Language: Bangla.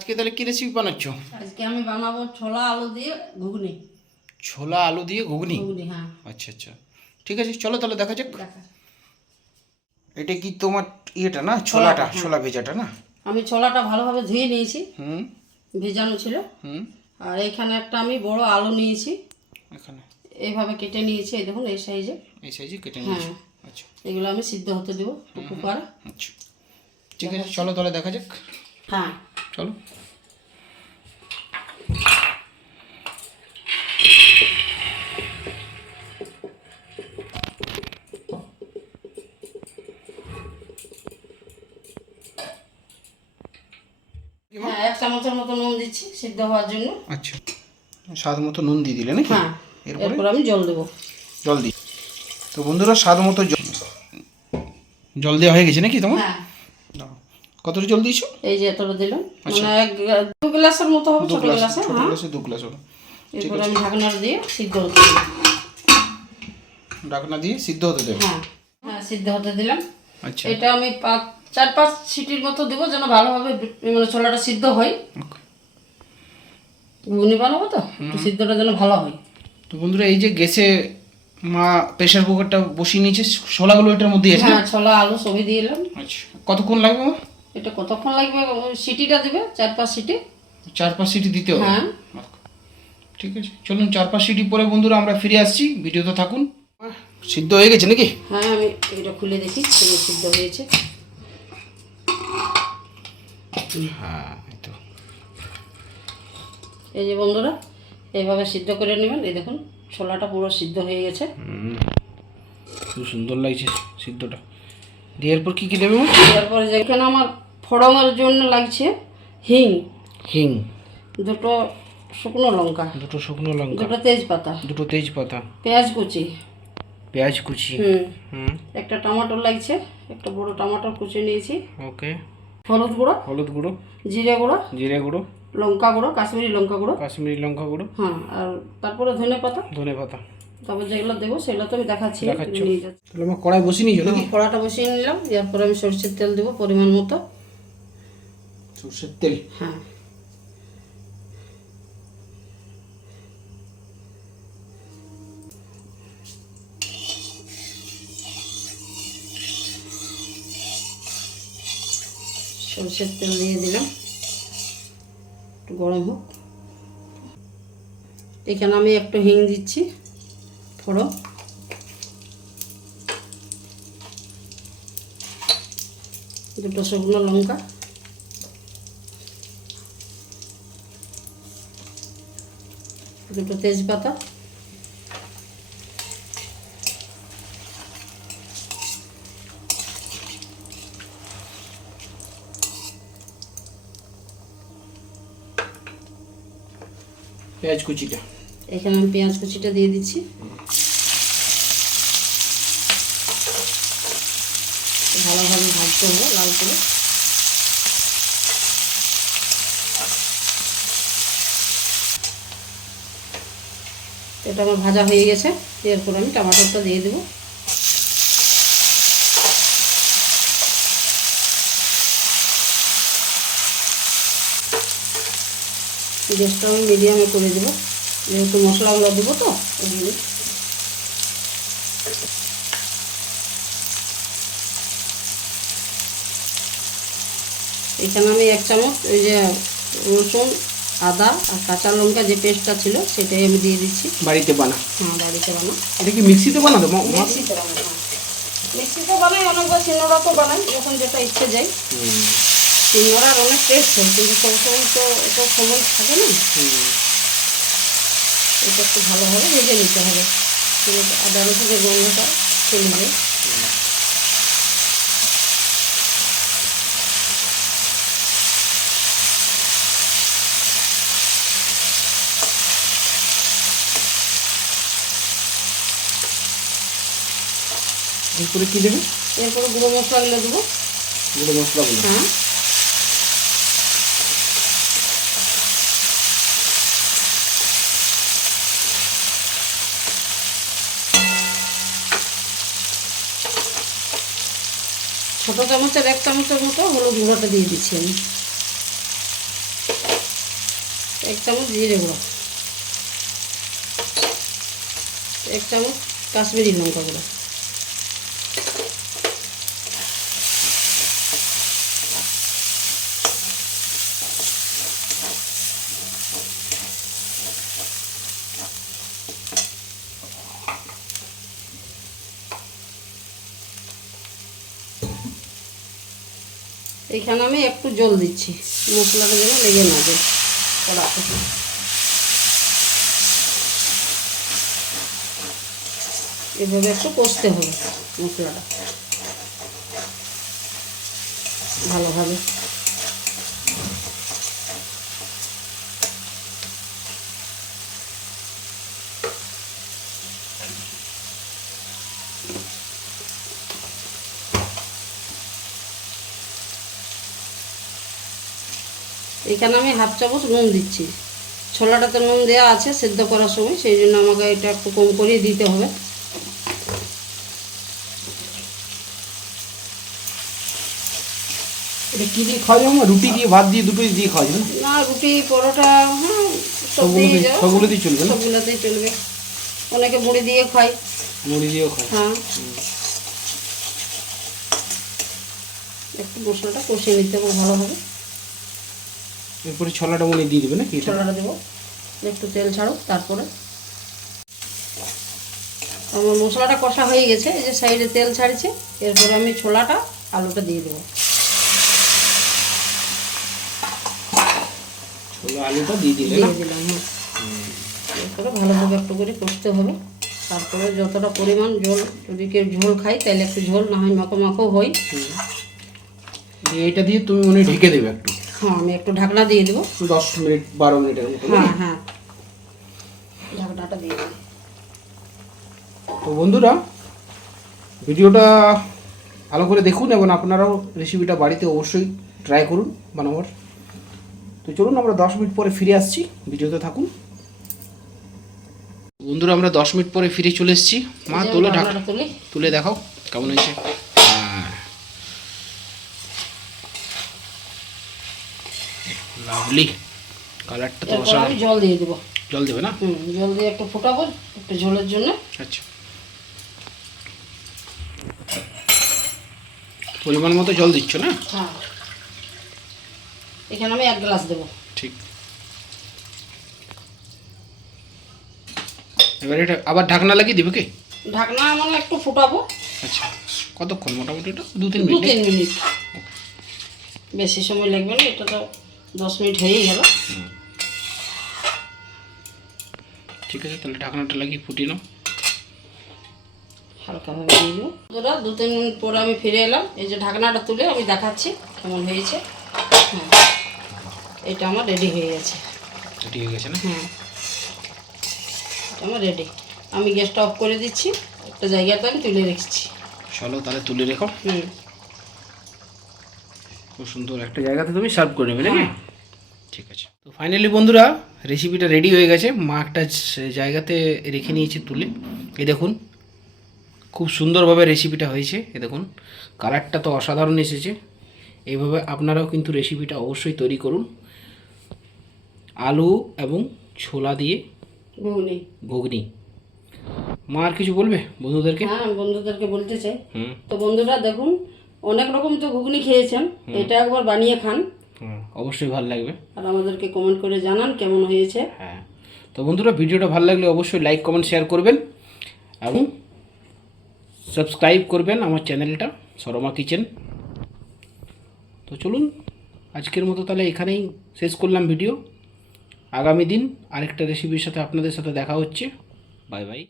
আজকে তাহলে কি রেসিপি বানাচ্ছ? আজকে আমি বানাবো ছোলা আলু দিয়ে ঘুগনি। ছোলা আলু দিয়ে ঘুগনি? ঘুগনি, হ্যাঁ। আচ্ছা আচ্ছা, ঠিক আছে, চলো তাহলে দেখা যাক। দেখা। এটা কি তোমার ইয়েটা না, ছোলাটা, হ্যাঁ। ছোলা ভেজাটা না? আমি ছোলাটা ভালোভাবে ধুয়ে নিয়েছি, হুম ভেজানো ছিল। হুম। আর এখানে একটা আমি বড় আলু নিয়েছি, এখানে এইভাবে কেটে নিয়েছি, এই দেখুন এই সাইজে। এই সাইজে কেটে হ্যাঁ, নিয়েছো? আচ্ছা এগুলো আমি সিদ্ধ হতে দেবো কুকারে। আচ্ছা, ঠিক আছে, চলো তাহলে দেখা যাক। হ্যাঁ, চলো। হ্যাঁ, 1 চামচের মতো নুন দিচ্ছি সিদ্ধ হওয়ার জন্য। আচ্ছা, স্বাদ মতো নুন দিয়ে দিলে নাকি? হ্যাঁ, এরপরে এরপর আমি জল দেবো। জল দিই। তো বন্ধুরা, স্বাদ মতো জল দেওয়া হয়ে গেছে নাকি তোমার? হ্যাঁ, দাও। কতটা জল দিয়েছো? এই যে এতটা দিলাম, আচ্ছা। মানে 2 গ্লাসের মতো হবে, দু ছোট গ্লাস, গ্লাসে। ছোট হ্যাঁ, গ্লাসে 2 গ্লাস হলো। ঠিক এরপর আছে, আমি ঢাকনা দিয়ে সিদ্ধ হতে দিই। ঢাকনা দিয়ে সিদ্ধ হতে দেবে? হ্যাঁ হ্যাঁ, সিদ্ধ হতে দিলাম। আচ্ছা, এটা আমি 4-5 সিটির মতো দেবো, যেন ভালোভাবে মানে ছোলাটা সিদ্ধ হয়। ওকে। ঘুগনি বানাবো তো, একটু সিদ্ধটা যেন ভালো হয়। তো বন্ধুরা, এই যে গ্যাসে মা প্রেসার কুকারটা বসিয়ে নিয়েছে, ছোলাগুলো এটার মধ্যে আছে? হ্যাঁ, ছোলা আলু সবই দিয়ে এলাম। আচ্ছা, কতক্ষণ লাগবে মা? এটা কতক্ষণ লাগবে, ওই সিটিটা দেবে 4-5 সিটি। 4-5 সিটি দিতে হবে? হ্যাঁ। ঠিক আছে, চলুন 4-5 সিটি পরে বন্ধুরা আমরা ফিরে আসছি, ভিডিওতে থাকুন। সিদ্ধ হয়ে গেছে নাকি? হ্যাঁ, আমি এটা খুলে দেখি কেমন সিদ্ধ হয়েছে। হ্যাঁ, এই তো। এই যে বন্ধুরা, এইভাবে সিদ্ধ করে নেবেন। এই দেখুন ছোলাটা পুরো সিদ্ধ হয়ে গেছে। খুব সুন্দর লাগছে সিদ্ধটা। দিয়ে এরপর কী কী দেবে মা? তারপরে যেখানে আমার ফোড়নের জন্য লাগছে হিং, হিং, 2 শুকনো লঙ্কা, 2 শুকনো লঙ্কা, 2 তেজপাতা, 2 তেজপাতা, পেঁয়াজ কুচি, পেঁয়াজ কুচি, হুম, একটা টমেটো লাগছে, একটা বড় টমেটো কুচি নিয়েছি, ওকে, হলুদ গুঁড়ো, হলুদ গুঁড়ো, জিরে গুঁড়ো, জিরে গুঁড়ো, লঙ্কা গুঁড়ো, কাশ্মীরি লঙ্কা গুঁড়ো, কাশ্মীরি লঙ্কা গুঁড়ো, হ্যাঁ, আর তারপরে ধনে পাতা। ধনে পাতা। তারপর যেগুলো দেবো সেগুলো তো আমি দেখাচ্ছি, দেখাচ্ছ? নিয়ে যাচ্ছি। তাহলে আমার কড়াই বসিয়ে নিয়েছো নাকি? কড়াটা বসিয়ে নিলাম, এরপর আমি সরষের তেল দেবো পরিমাণ মতো। সরষের তেল? হ্যাঁ, সরষের তেল দিয়ে দিলাম, একটু গরম হোক। এখানে আমি একটু হিং দিচ্ছি, ফোড়ন, 2 শুকনো লঙ্কা, 2 তেজপাতা, পেঁয়াজ কুচিটা? এখানে আমি পেঁয়াজ কুচিটা দিয়ে দিচ্ছি। ভালোভাবে ভাজতে হবে লাল করে। এটা আমার ভাজা হয়ে গেছে, এরপর আমি টমেটোটা দিয়ে দেবো। গ্যাসটা আমি মিডিয়ামে করে দেবো, যেহেতু মশলাগুলো দেবো তো ওই জন্য। এখানে আমি 1 চামচ ওই যে রসুন, আদা আর কাঁচা লঙ্কা যে পেস্টটা ছিল সেটাই আমি দিয়ে দিচ্ছি। বাড়িতে বানা? হ্যাঁ, বাড়িতে বানা। এটা কি মিক্সিতে বানাতো? মিক্সিতে বানাই, মিক্সিতে বানাই, অনেকবার শিলনোড়াতেও বানাই, যখন যেটা ইচ্ছে যায়। শিলনোড়ার অনেক টেস্ট হয়, কিন্তু সবসময় তো এটা সময় থাকে না। এটা একটু ভালোভাবে ভেজে নিতে হবে, আদা রসুনের গন্ধটা চলে যায়। এরপরে কী দেবে? এরপরে গুঁড়ো মশলাগুলো দেবো। গুঁড়ো মশলাগুলো? হ্যাঁ, ছোটো চামচের 1 চামচের মতো হলুদ গুঁড়োটা দিয়ে দিচ্ছি আমি। 1 চামচ জিরে গুঁড়ো, 1 চামচ কাশ্মীরি লঙ্কা গুঁড়ো, এইখানে আমি একটু জল দিচ্ছি, মশলাটা যেন লেগে না যায় কড়াতে। এভাবে একটু কষতে হবে মশলাটা ভালোভাবে। এখানে আমি 1/2 চামচ নুন দিচ্ছি। ছোলাটাতে নুন দেওয়া আছে সেদ্ধ করার সময়, সেই জন্য আমাকে এটা একটু কম করেই দিতে হবে। এটা কি দিয়ে খাওয়া যায়? রুটি দিয়ে, ভাত দিয়ে, দুটোই দিয়ে খাওয়া যাবে না? না, রুটি পরোটা, হ্যাঁ সব দিয়ে যাও, সবগুলোতেই চলবে না? সবগুলোতেই চলবে। অনেকে মুড়ি দিয়ে খায়। মুড়ি দিয়েও খায়? হ্যাঁ। একটু মশলাটা কষিয়ে নিতে হবে ভালোভাবে। এরপরে ছোলাটা মনে দিয়ে দেবে নাকি? ছোলাটা দেবো, একটু তেল ছাড়ো। তারপরে আমার মশলাটা কষা হয়ে গেছে, এই যে সাইডে তেল ছাড়ছে। এরপরে আমি ছোলাটা, আলুটা দিয়ে দেবো। ছোলা আলুটা দিয়ে দিলে দিয়ে দিলাম, হ্যাঁ। এরপরে ভালোভাবে একটু করে কষতে হবে। তারপরে যতটা পরিমাণ ঝোল, যদি কেউ ঝোল খাই তাহলে একটু ঝোল, না হয় মাখো মাখো হয়। এইটা দিয়ে তুমি মনে ঢেকে দেবে একটু? হ্যাঁ, আমি একটু ঢাকনা দিয়ে দেবো 10 মিনিট 12 মিনিটের মতো। হ্যাঁ হ্যাঁ, ঢাকনাটা দিয়ে দেবো। তো বন্ধুরা, ভিডিওটা ভালো করে দেখুন এবং আপনারাও রেসিপিটা বাড়িতে অবশ্যই ট্রাই করুন বানাবার। তো চলুন আমরা 10 মিনিট পরে ফিরে আসছি, ভিডিওতে থাকুন। বন্ধুরা, আমরা 10 মিনিট পরে ফিরে চলে এসেছি। মা তোলো, ঢাকনা তুলে দেখাও কেমন হয়েছে। লাভলি, কালারটা তো অসাধারণ। আমি জল দিয়ে দেবো। জল দেবে না? জল দিয়ে একটু ফোটাবো, একটু ঝোলের জন্য। আচ্ছা, পরিমাণ মতো জল দিচ্ছ না? হ্যাঁ, এখানে আমি 1 গ্লাস দেবো। ঠিক। এবারে এটা আবার ঢাকনা লাগিয়ে দিবে কি? ঢাকনা মানে একটু ফোটাবো। আচ্ছা, কতক্ষণ মোটামুটি? এটা 2-3 মিনিট? 2-3 মিনিট, বেশি সময় লাগবে না। এটা তো 10 মিনিট হয়েই গেল। ঠিক আছে, তাহলে ঢাকনাটা লাগিয়ে ফুটিয়ে নাও। হালকাভাবে দিয়ে দেবো। 2-3 মিনিট পরে আমি ফিরে এলাম। এই যে ঢাকনাটা তুলে আমি দেখাচ্ছি কেমন হয়েছে। হ্যাঁ, এটা আমার রেডি হয়ে গেছে। রেডি হয়ে গেছে না? হ্যাঁ, এটা আমার রেডি। আমি গ্যাসটা অফ করে দিচ্ছি, একটা জায়গাতে আমি তুলে রেখেছি। চলো তাহলে তুলে রেখো। হুম, খুব সুন্দর একটা জায়গাতে তুমি সার্ভ করে নেবে নাকি? ঠিক আছে। তো ফাইনালি বন্ধুরা, রেসিপিটা রেডি হয়ে গেছে। মা একটা জায়গাতে রেখে নিয়েছে তুলে। এই দেখুন, খুব সুন্দরভাবে রেসিপিটা হয়েছে। এ দেখুন, কালারটা তো অসাধারণ এসেছে। এইভাবে আপনারাও কিন্তু রেসিপিটা অবশ্যই তৈরি করুন। আলু এবং ছোলা দিয়ে ঘুগনি। মা আর কিছু বলবে বন্ধুদেরকে? হ্যাঁ, বন্ধুদেরকে বলতে চাই। হুম। তো বন্ধুরা দেখুন, অনেক রকম তো ঘুগনি খেয়েছেন, এটা একবার বানিয়ে খান। অবশ্যই ভালো লাগবে। আর আমাদেরকে কমেন্ট করে জানান কেমন হয়েছে। হ্যাঁ, তো বন্ধুরা, ভিডিওটা ভালো লাগলে অবশ্যই লাইক, কমেন্ট, শেয়ার করবেন এবং সাবস্ক্রাইব করবেন আমার চ্যানেলটা শর্মা কিচেন। তো চলুন, আজকের মতো তাহলে এখানেই শেষ করলাম ভিডিও। আগামী দিন আরেকটা রেসিপির সাথে আপনাদের সাথে দেখা হচ্ছে। Bye bye.